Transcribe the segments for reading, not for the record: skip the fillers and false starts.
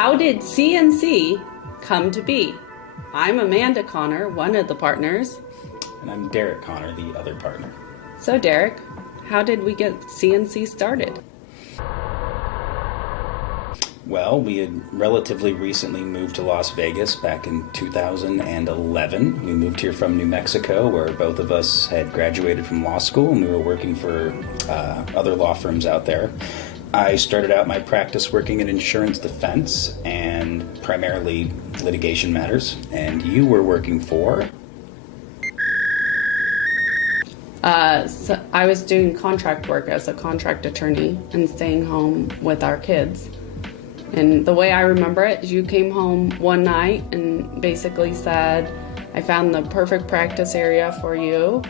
How did C&C come to be? I'm Amanda Connor, one of the partners. And I'm Derek Connor, the other partner. So Derek, how did we get C&C started? Well, we had relatively recently moved to Las Vegas back in 2011. We moved here from New Mexico, where both of us had graduated from law school, and we were working for other law firms out there. I started out my practice working in insurance defense and primarily litigation matters, and you were working for? So I was doing contract work as a contract attorney and staying home with our kids. And the way I remember it is you came home one night and basically said, I found the perfect practice area for you,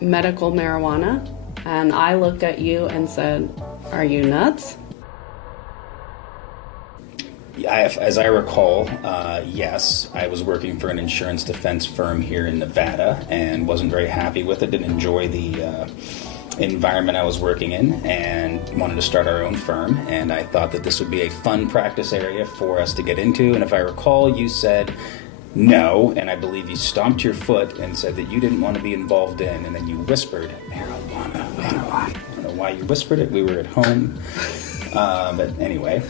medical marijuana. And I looked at you and said, are you nuts? As I recall, yes, I was working for an insurance defense firm here in Nevada and wasn't very happy with it, didn't enjoy the environment I was working in, and wanted to start our own firm. And I thought that this would be a fun practice area for us to get into. And if I recall, you said no, and I believe you stomped your foot and said that you didn't want to be involved in, and then you whispered marijuana. I don't know why you whispered it. We were at home. But anyway,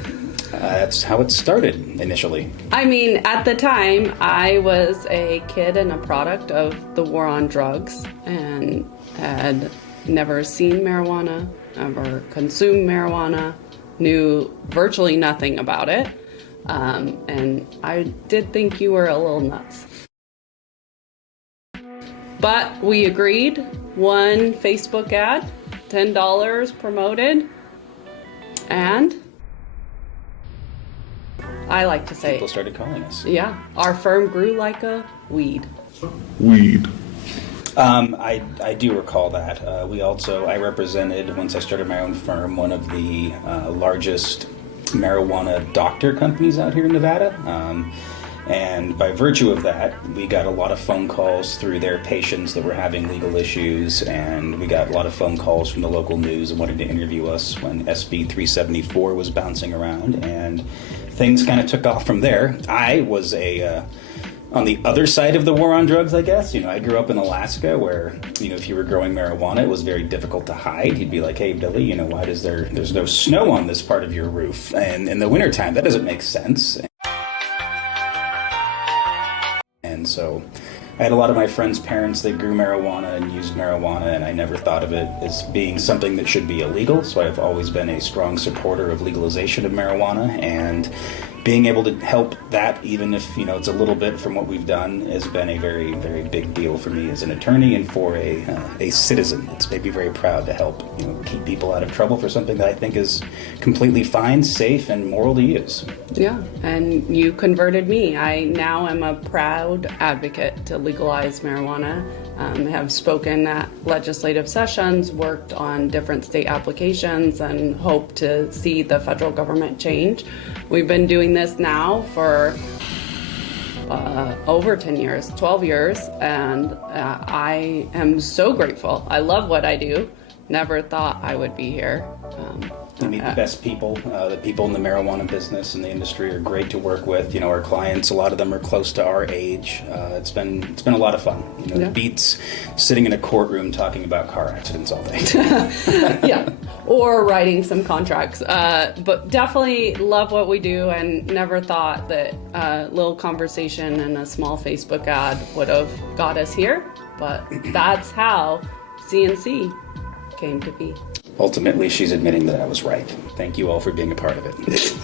that's how it started initially. I mean, at the time, I was a kid and a product of the war on drugs and had never seen marijuana, never consumed marijuana, knew virtually nothing about it. And I did think you were a little nuts. But we agreed, one Facebook ad, $10 promoted, and I like to say, People started calling us. yeah, our firm grew like a weed. I do recall that. I represented, once I started my own firm, one of the largest marijuana doctor companies out here in Nevada. And by virtue of that, we got a lot of phone calls through their patients that were having legal issues, and we got a lot of phone calls from the local news and wanted to interview us when SB 374 was bouncing around, and things kind of took off from there. I was on the other side of the war on drugs, I guess. I grew up in Alaska where, if you were growing marijuana, it was very difficult to hide. You'd be like, hey, Billy, why there's no snow on this part of your roof? And in the wintertime, that doesn't make sense. And so I had a lot of my friends' parents that grew marijuana and used marijuana, and I never thought of it as being something that should be illegal. So I've always been a strong supporter of legalization of marijuana, and being able to help that, even if it's a little bit from what we've done, has been a very, very big deal for me as an attorney and for a citizen. It's made me very proud to help keep people out of trouble for something that I think is completely fine, safe, and moral to use. Yeah, and you converted me. I now am a proud advocate to legalize marijuana. Have spoken at legislative sessions, worked on different state applications, and hope to see the federal government change. We've been doing this now for over 10 years, 12 years, and I am so grateful. I love what I do. Never thought I would be here. You meet the best people. The people in the marijuana business and the industry are great to work with. Our clients, a lot of them are close to our age. It's been a lot of fun. Yeah. It beats sitting in a courtroom talking about car accidents all day. Yeah, or writing some contracts. But definitely love what we do, and never thought that a little conversation and a small Facebook ad would have got us here. But that's how C&C came to be. Ultimately, she's admitting that I was right. Thank you all for being a part of it.